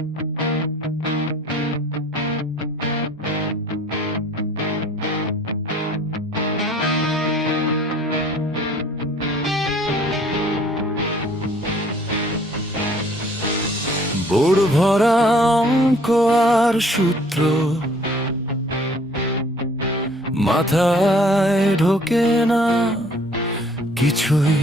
Board ভরা অঙ্ক আর সূত্র মাথায় ঢোকে না কিছুই।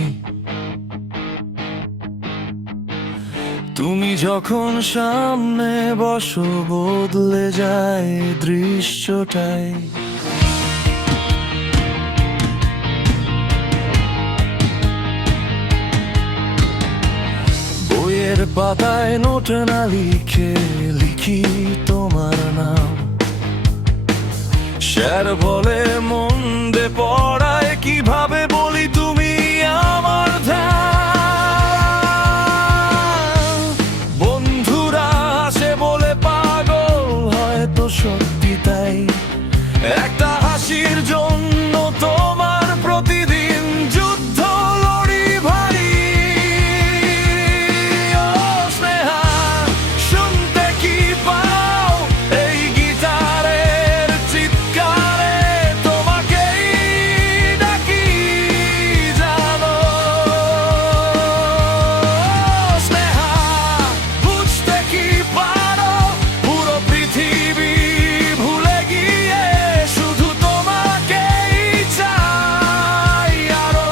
তুমি যখন সামনে বসো বদলে যায় দৃশ্যটাই। বইয়ের পাতায় নোট না লিখে লিখি তোমার নাম। স্যার বলে মন্দে পড়ায় কিভাবে বলি তুমি আমার ধ্যান। বন্ধুরা আসে বলে পাগল হয়তো সত্যি তাই। একটা হাসির জন্য তোমার প্রতিদিন যুদ্ধ লড়ি ভারী। ও স্নেহা, শুনতে কি পাও এই গিটারের চিৎকারে? তোমাকেই ডাকি জানো। স্নেহা, বুঝতে কি পারো পুরো পৃথিবী ভুলে গিয়ে শুধু তোমাকেই চাই আরো।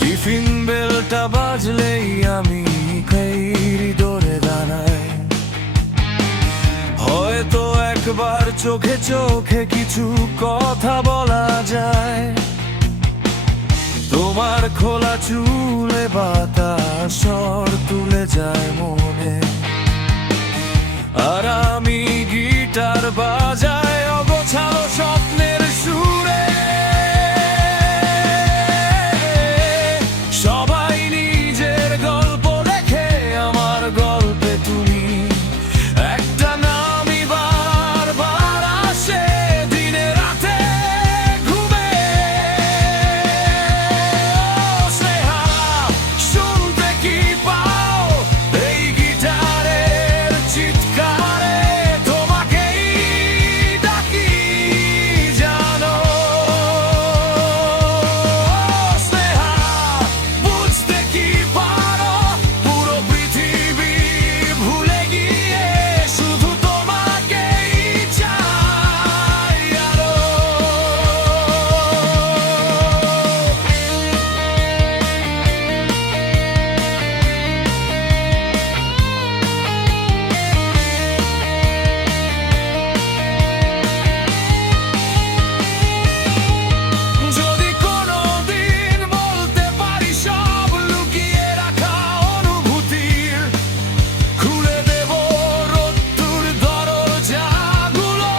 টিফিন বেলটা বাজলেই আমি খৈরি দৌড়ে দাঁড়াই। হয়তো একবার চোখে চোখে কিছু কথা বলা যায়। তোমার খোলা চুলে বাতাস স্বর তুলে যায় মনে। আর আমি গিটার বাজাই অগোছালো স্বপ্নের সুরে। সবাই নিজের গল্প লেখে, আমার গল্পে তুমি একটা নামই বারবার আসে দিনে রাতে ঘুমে। ও স্নেহা, শুনতে কি পাও এই গিটারের চিৎকারে? তোমাকেই ডাকি জানো। স্নেহা, বুঝতে কি পারো পুরো পৃথিবী ভুলে গিয়ে শুধু তোমাকেই চাই আরো। যদি কোনোদিন বলতে পারি সব লুকিয়ে রাখা অনুভূতির, খুলে দেব রোদ্দুর দরজাগুলো।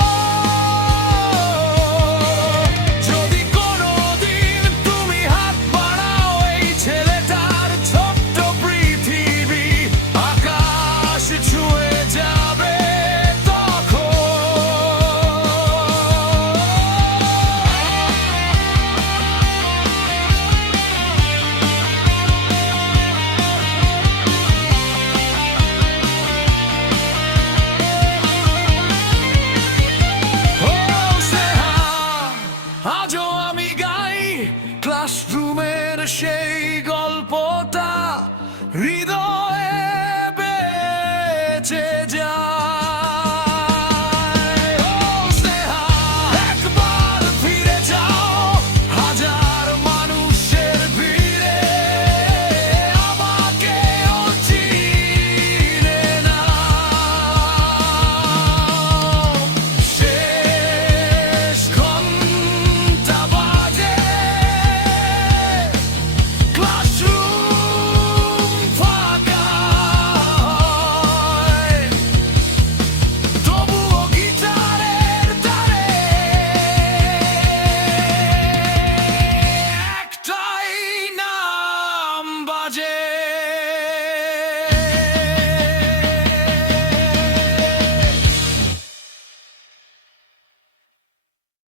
যদি কোনোদিন তুমি হাত বাড়াও এই ছেলেটার ছোট্ট পৃথিবী আকাশ ছুঁয়ে যাবে তখন। ও স্নেহা, আজও আমি গাই ক্লাসরুমের সেই গল্পটা হৃদয়